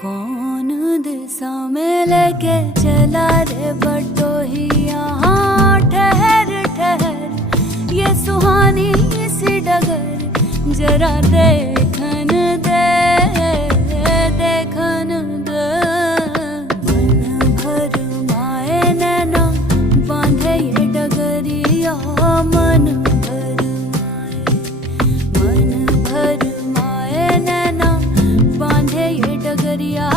कौन दिशा में लेके चला रे बटोहिया। हाँ ठहर ठहर ये सुहानी सी डगर जरा देखन दे देखन दे। मन भर माए नैना बांधे ये डगरिया। मन भर माए नैना बांधे ये डगरिया।